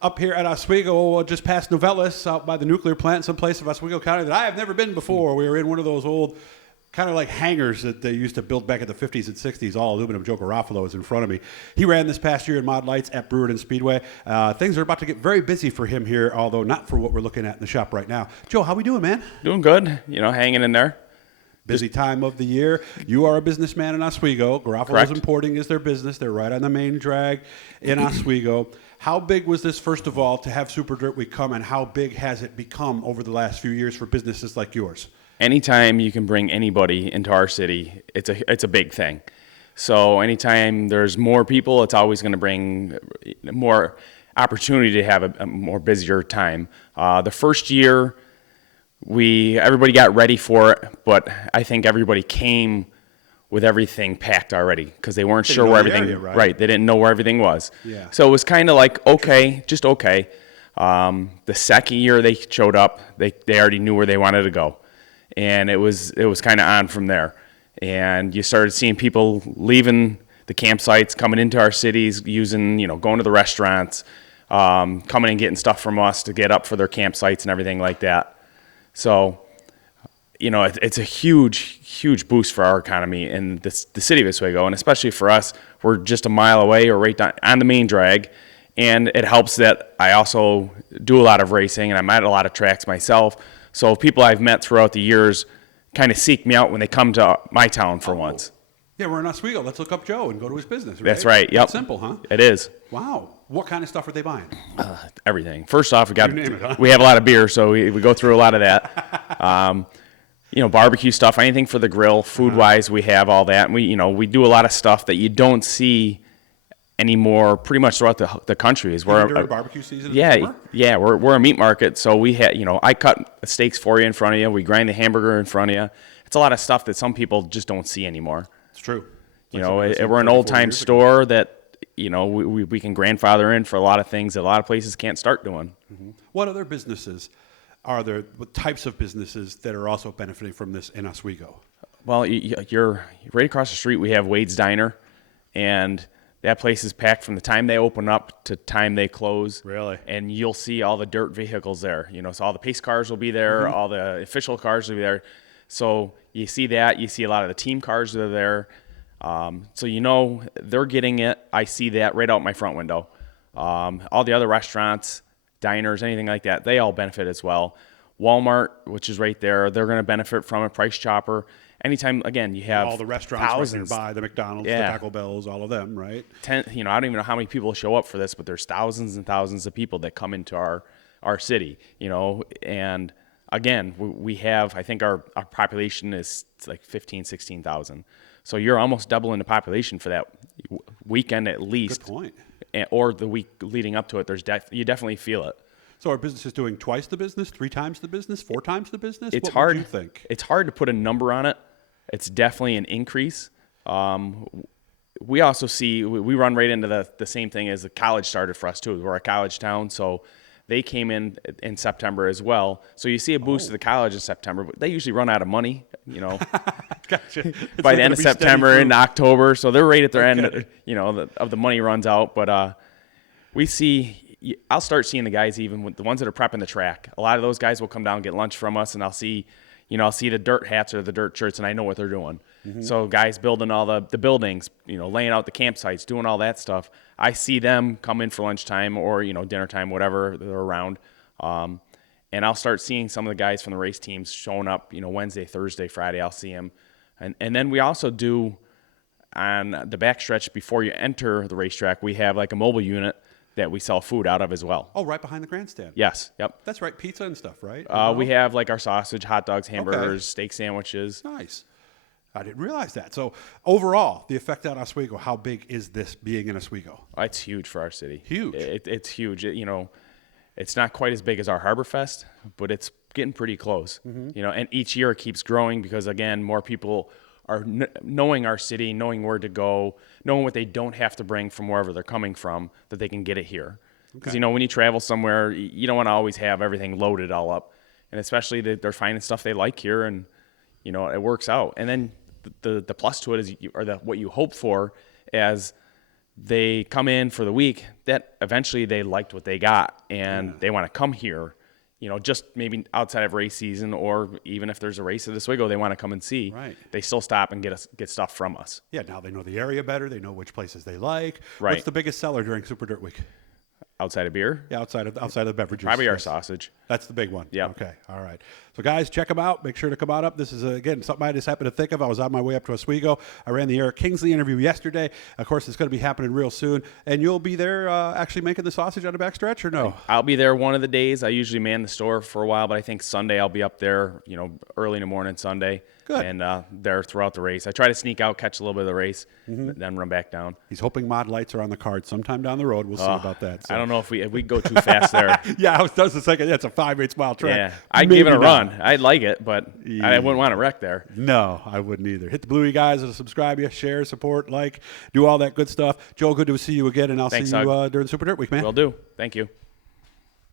up here at Oswego, just past Novellis, out by the nuclear plant, someplace of Oswego County that I have never been before. We were in one of those old kind of like hangars that they used to build back in the 50s and 60s, all aluminum. Joe Garafolo is in front of me. He ran this past year in Mod Lights at Brewerton Speedway. Things are about to get very busy for him here, although not for what we're looking at in the shop right now. Joe, how we doing, man? Doing good, hanging in there. Busy time of the year. You are a businessman in Oswego. Garafolo's Importing is their business. They're right on the main drag in Oswego. How big was this, first of all, to have Super Dirt Week come, and how big has it become over the last few years for businesses like yours? Anytime you can bring anybody into our city, it's a big thing. So anytime there's more people, it's always going to bring more opportunity to have a more busier time. The first year, everybody got ready for it, but I think everybody came with everything packed already because they weren't sure where everything area, right? They didn't know where everything was. Yeah. So it was kind of like just okay. The second year they showed up, they already knew where they wanted to go. And it was kind of on from there. And you started seeing people leaving the campsites, coming into our cities, going to the restaurants, coming and getting stuff from us to get up for their campsites and everything like that. So, it's a huge, huge boost for our economy in the city of Oswego. And especially for us, we're just a mile away or right down on the main drag. And it helps that I also do a lot of racing and I'm at a lot of tracks myself. So people I've met throughout the years kind of seek me out when they come to my town for once. Yeah, we're in Oswego. Let's look up Joe and go to his business. Right? That's right. Yep. It's simple, huh? It is. Wow. What kind of stuff are they buying? Everything. First off, You name it, huh? we have a lot of beer, so we go through a lot of that. Barbecue stuff, anything for the grill, food-wise, we have all that. And we do a lot of stuff that you don't see anymore pretty much throughout the country. Is where during barbecue season? We're a meat market, so we I cut steaks for you in front of you. We grind the hamburger in front of you. It's a lot of stuff that some people just don't see anymore. It's true. We're an old-time store that we can grandfather in for a lot of things that a lot of places can't start doing. Mm-hmm. What other businesses are there? What types of businesses that are also benefiting from this in Oswego? Well, you're right across the street. We have Wade's Diner, and that place is packed from the time they open up to time they close. Really? And you'll see all the dirt vehicles there. So all the pace cars will be there, all the official cars will be there. So you see that. You see a lot of the team cars that are there. So they're getting it. I see that right out my front window. All the other restaurants, diners, anything like that, they all benefit as well. Walmart, which is right there, they're going to benefit from a Price Chopper. Anytime, again, you have all the restaurants thousands, right nearby, the McDonald's, the Taco Bells, all of them, right? I don't even know how many people show up for this, but there's thousands and thousands of people that come into our city, and again, we have, I think our population is like 15, 16,000. So you're almost doubling the population for that weekend at least. Good point. Or the week leading up to it. You definitely feel it. So our business is doing twice the business, 3 times the business, 4 times the business? It's what hard. Would you think? It's hard to put a number on it. It's definitely an increase. We also see, we run right into the same thing as the college started for us too. We're a college town, so they came in September as well. So you see a boost to the college in September, but they usually run out of money, Gotcha. by the end of September and October. So they're right at their end, of the money runs out. But I'll start seeing the guys, even with the ones that are prepping the track. A lot of those guys will come down and get lunch from us, and I'll see the dirt hats or the dirt shirts, and I know what they're doing. Mm-hmm. So guys building all the buildings, laying out the campsites, doing all that stuff. I see them come in for lunchtime or, dinner time, whatever they're around. And I'll start seeing some of the guys from the race teams showing up, Wednesday, Thursday, Friday. I'll see them. And then we also do, on the backstretch before you enter the racetrack, we have like a mobile unit that we sell food out of as well. Oh, right behind the grandstand. Yes. Yep. That's right. Pizza and stuff, right? We have like our sausage, hot dogs, hamburgers, steak sandwiches. Nice. I didn't realize that. So overall, the effect on Oswego, how big is this being in Oswego? It's huge for our city. Huge. It's huge. It's not quite as big as our Harbor Fest, but it's getting pretty close. Mm-hmm. And each year it keeps growing because, again, more people are knowing our city, knowing where to go, knowing what they don't have to bring from wherever they're coming from, that they can get it here. Because, when you travel somewhere, you don't want to always have everything loaded all up. And especially they're finding stuff they like here, and, it works out. And then the plus to it is what you hope for as they come in for the week, that eventually they liked what they got, and they want to come here, just maybe outside of race season, or even if there's a race at Oswego they want to come and see. Right. They still stop and get stuff from us. Yeah, now they know the area better. They know which places they like. Right. What's the biggest seller during Super Dirt Week? Outside of beer? Yeah, outside of the beverages. Probably our Yes. sausage. That's the big one. Yeah. Okay. All right. So, guys, check them out. Make sure to come on up. This is, again, something I just happened to think of. I was on my way up to Oswego. I ran the Eric Kingsley interview yesterday. Of course, it's going to be happening real soon. And you'll be there actually making the sausage on the backstretch, or no? I'll be there one of the days. I usually man the store for a while, but I think Sunday I'll be up there, early in the morning Sunday. Good. And there throughout the race. I try to sneak out, catch a little bit of the race, then run back down. He's hoping mod lights are on the card sometime down the road. We'll see about that. So. I don't know if we go too fast there. Yeah, I was just a second. It's a 5/8 mile track. Yeah, I'd give it a Maybe not. run. I'd like it, but I wouldn't want to wreck there. No, I wouldn't either. Hit the Bluey guys and subscribe, you share, support, like, do all that good stuff. Joel, good to see you again, and I'll Thanks, see you Doug. during Super Dirt Week, man. Will do. Thank you.